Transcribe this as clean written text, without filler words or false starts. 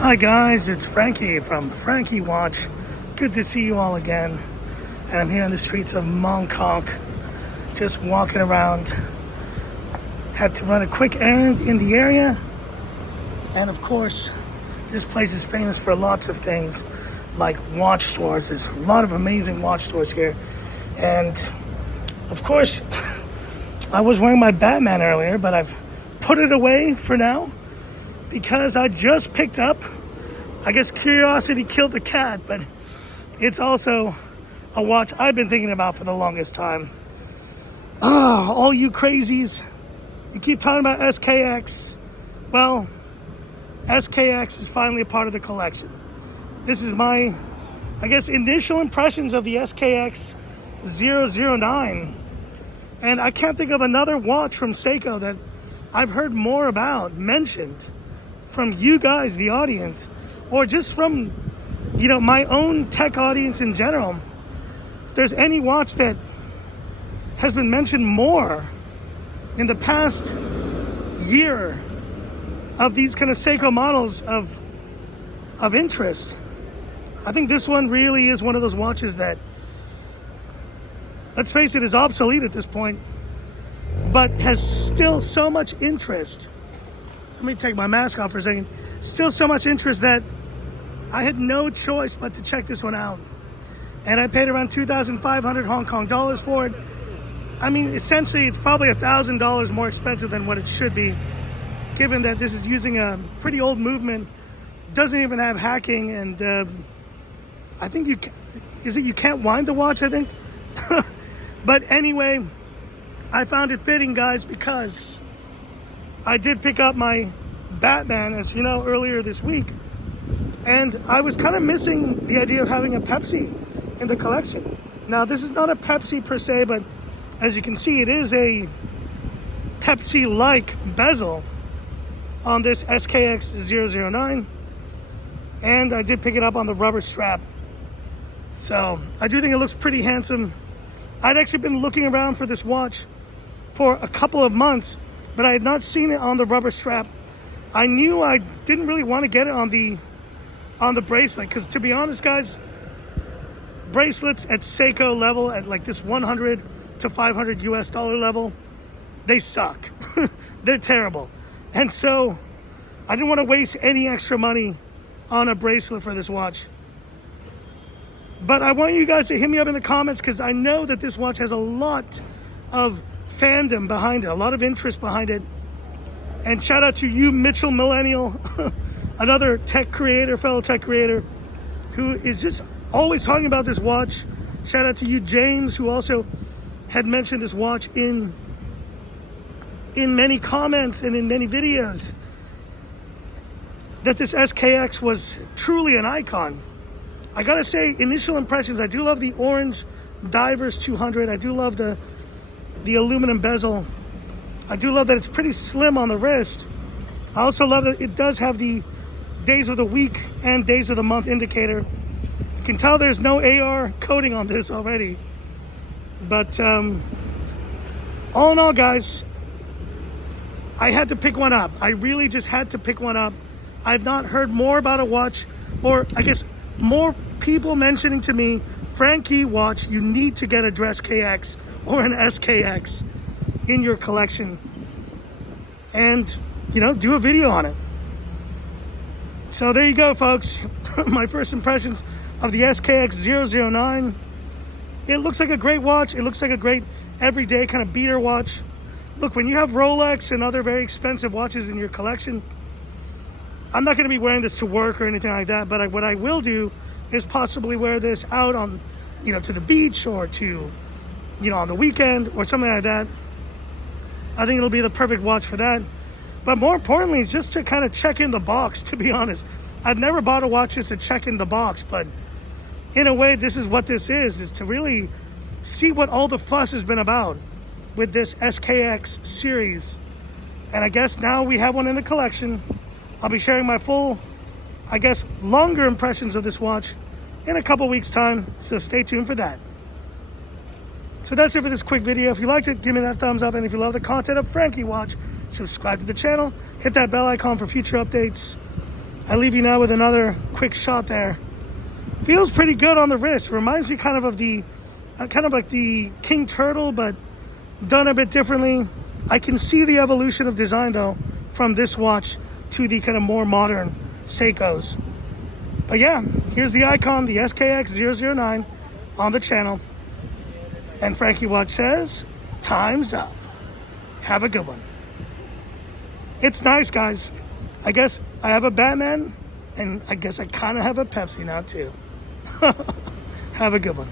Hi guys, it's Frankie from Frankie Watch. Good to see you all again. And I'm here on the streets of Mongkok, just walking around. Had to run a quick errand in the area. And of course, this place is famous for lots of things like watch stores. There's a lot of amazing watch stores here. And of course, I was wearing my Batman earlier, but I've put it away for now because I just picked up, I guess curiosity killed the cat, but it's also a watch I've been thinking about for the longest time. All you crazies, you keep talking about SKX. Well, SKX is finally a part of the collection. This is my, I guess, initial impressions of the SKX009. And I can't think of another watch from Seiko that I've heard more about, mentioned from you guys, the audience, or just from, my own tech audience in general. If there's any watch that has been mentioned more in the past year of these kind of Seiko models of interest, I think this one really is one of those watches that, let's face it, is obsolete at this point, but has still so much interest. Let me take my mask off for a second. Still so much interest that I had no choice but to check this one out. And I paid around 2,500 Hong Kong dollars for it. I mean, essentially, it's probably $1,000 more expensive than what it should be, given that this is using a pretty old movement, doesn't even have hacking, and I think you can't wind the watch, I think? But anyway, I found it fitting, guys, because I did pick up my Batman, as you know, earlier this week. And I was kind of missing the idea of having a Pepsi in the collection. Now, this is not a Pepsi per se, but as you can see, it is a Pepsi-like bezel on this SKX009. And I did pick it up on the rubber strap. So I do think it looks pretty handsome. I'd actually been looking around for this watch for a couple of months, but I had not seen it on the rubber strap. I knew I didn't really want to get it on the bracelet, because to be honest, guys, bracelets at Seiko level, at like this 100 to 500 US dollar level, they suck. They're terrible. And so I didn't want to waste any extra money on a bracelet for this watch. But I want you guys to hit me up in the comments, because I know that this watch has a lot of fandom behind it, a lot of interest behind it. And shout out to you, Mitchell Millennial, another tech creator, fellow tech creator, who is just always talking about this watch. Shout out to you, James, who also had mentioned this watch in many comments and in many videos, that this SKX was truly an icon. I gotta say, initial impressions, I do love the orange Divers 200. I do love the aluminum bezel. I do love that it's pretty slim on the wrist. I also love that it does have the days of the week and days of the month indicator. You can tell there's no AR coating on this already. But all in all, guys, I had to pick one up. I really just had to pick one up. I've not heard more about a watch, or I guess more people mentioning to me, Frankie Watch, you need to get a Dress KX or an SKX in your collection, and do a video on it. So there you go, folks. My first impressions of the SKX009. It looks like a great watch. It looks like a great everyday kind of beater watch. Look, when you have Rolex and other very expensive watches in your collection, I'm not going to be wearing this to work or anything like that, but what I will do is possibly wear this out on, to the beach, or to, on the weekend or something like that. I think it'll be the perfect watch for that. But more importantly, it's just to kind of check in the box, to be honest. I've never bought a watch just to check in the box, but in a way, this is what this is to really see what all the fuss has been about with this SKX series. And I guess now we have one in the collection. I'll be sharing my full, I guess, longer impressions of this watch in a couple weeks' time, so stay tuned for that. So that's it for this quick video. If you liked it, give me that thumbs up, and if you love the content of Frankie Watch, subscribe to the channel, hit that bell icon for future updates. I leave you now with another quick shot there. Feels pretty good on the wrist. Reminds me kind of the, kind of like the King Turtle, but done a bit differently. I can see the evolution of design though from this watch to the kind of more modern Seikos. But yeah, here's the icon, the SKX009 on the channel. And Frankie Watch says, time's up. Have a good one. It's nice, guys. I guess I have a Batman, and I guess I kind of have a Pepsi now too. Have a good one.